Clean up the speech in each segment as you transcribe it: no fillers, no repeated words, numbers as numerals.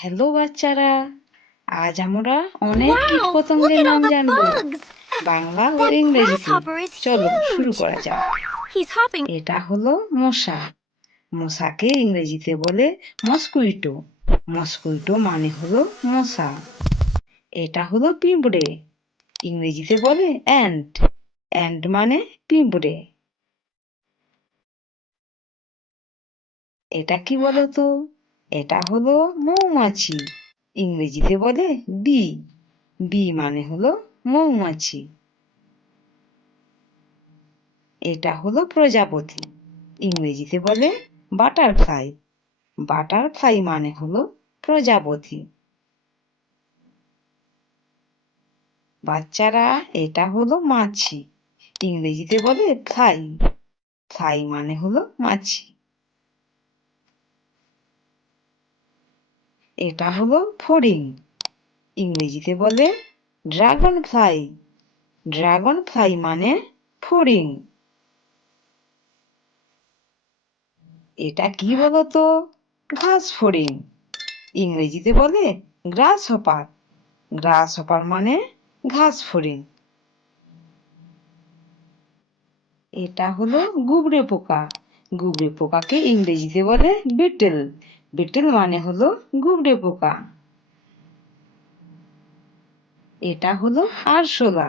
Hello বাচ্চারা, আজ আমরা অনেক Wow, look কীটপতঙ্গের at নাম all the জানবো bugs! বাংলা ও That ইংরেজিতে। grasshopper is চলো শুরু huge! করা যাক। He's hopping. এটা হলো মশা। মশাকে ইংরেজিতে বলে মসকুইটো। মসকুইটো মানে হলো মশা। এটা হলো পিঁপড়ে। ইংরেজিতে বলে অ্যান্ট। অ্যান্ট মানে পিঁপড়ে। এটা কি বলতো? এটা হলো মৌমাছি। ইংরেজিতে বলে বি। বি মানে হলো মৌমাছি। এটা হলো প্রজাপতি। ইংরেজিতে বলে বাটারফ্লাই। বাটারফ্লাই মানে হলো প্রজাপতি। বাচ্চারা, এটা হলো মাছি। ইংরেজিতে বলে ফ্লাই। ফ্লাই মানে হলো মাছি। এটা হলো ফড়িং। ইংরেজিতে বলে ড্রাগন ফ্লাই। ড্রাগন ফ্লাই মানে ফড়িং। এটা কি বলতো? ঘাস ফড়িং। ইংরেজিতে বলে গ্রাস হপার। গ্রাস হপার মানে ঘাস ফড়িং। এটা হলো গুবরে পোকা। গুবরে পোকাকে ইংরেজিতে বলে বিটেল। বিটেল মানে হলো গুবরে পোকা। এটা হলো আরশোলা।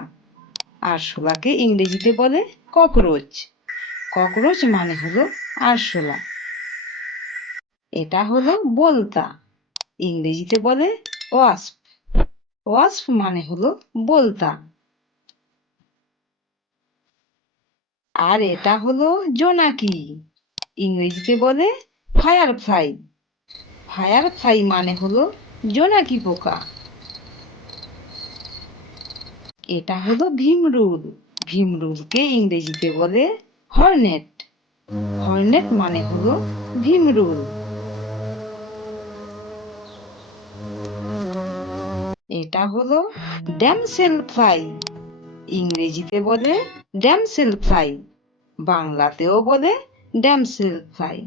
আরশোলাকে ইংরেজিতে বলে ককরোচ। ককরোচ মানে হলো আরশোলা। এটা হলো বলতা। ইংরেজিতে বলে ওয়াস্প। ওয়াস্প মানে হলো বলতা। আর এটা হলো জোনাকি। ইংরেজিতে বলে ফায়ারফ্লাই। ফায়ারফ্লাই মানে হলো জোনাকি পোকা। এটা হলো ভীমরুল। ভীমরুলকে ইংরেজিতে বলে হর্নেট। হর্নেট মানে হলো ভীমরুল। এটা হলো ড্যামসেল ফ্লাই। ইংরেজিতে বলে ড্যামসেল ফ্লাই। বাংলাতেও বলে ড্যামসেল ফ্লাই।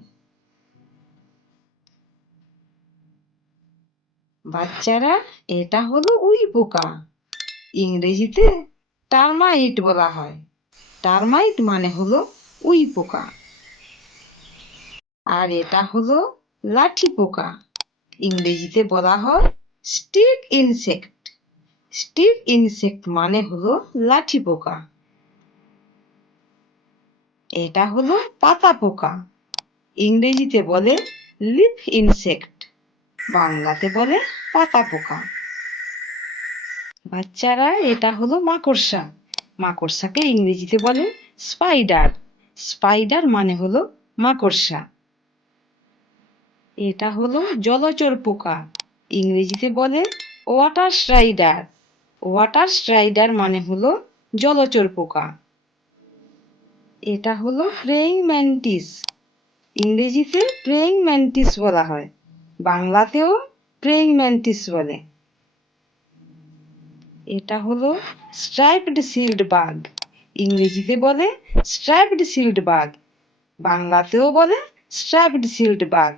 বাচ্চারা, এটা হলো উই পোকা। ইংরেজিতে টার্মাইট বলা হয়। টার্মাইট মানে হলো উই পোকা। আর এটা হলো লাঠি পোকা। ইংরেজিতে বলা হয় স্টিক ইনসেক্ট। স্টিক ইনসেক্ট মানে হলো লাঠি পোকা। এটা হলো পাতা পোকা। ইংরেজিতে বলে লিফ ইনসেক্ট। বাংলাতে বলে পাতা পোকা। বাচ্চারা, এটা হলো মাকড়সা। মাকড়সাকে ইংরেজিতে বলে স্পাইডার। স্পাইডার মানে হলো মাকড়সা। এটা হলো জলচর পোকা। ইংরেজিতে বলে ওয়াটার স্ট্রাইডার। ওয়াটার স্ট্রাইডার মানে হলো জলচর পোকা। এটা হলো প্রেইং ম্যান্টিস। ইংরেজিতে প্রেইং ম্যান্টিস বলা হয়। বাংলাতেও প্রেইং ম্যান্টিস বলে। এটা হলো স্ট্রাইপড সিল্ড বাগ। ইংরেজিতে বলে স্ট্রাইপড সিল্ড বাগ। বাংলাতেও বলে স্ট্রাইপড সিল্ড বাগ।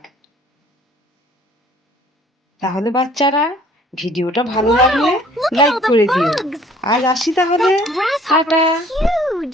তাহলে বাচ্চারা, ভিডিওটা ভালো লাগলে Wow, look at like all the করে দিও। bugs! আজ আসি তাহলে। That grasshopper tata. is huge!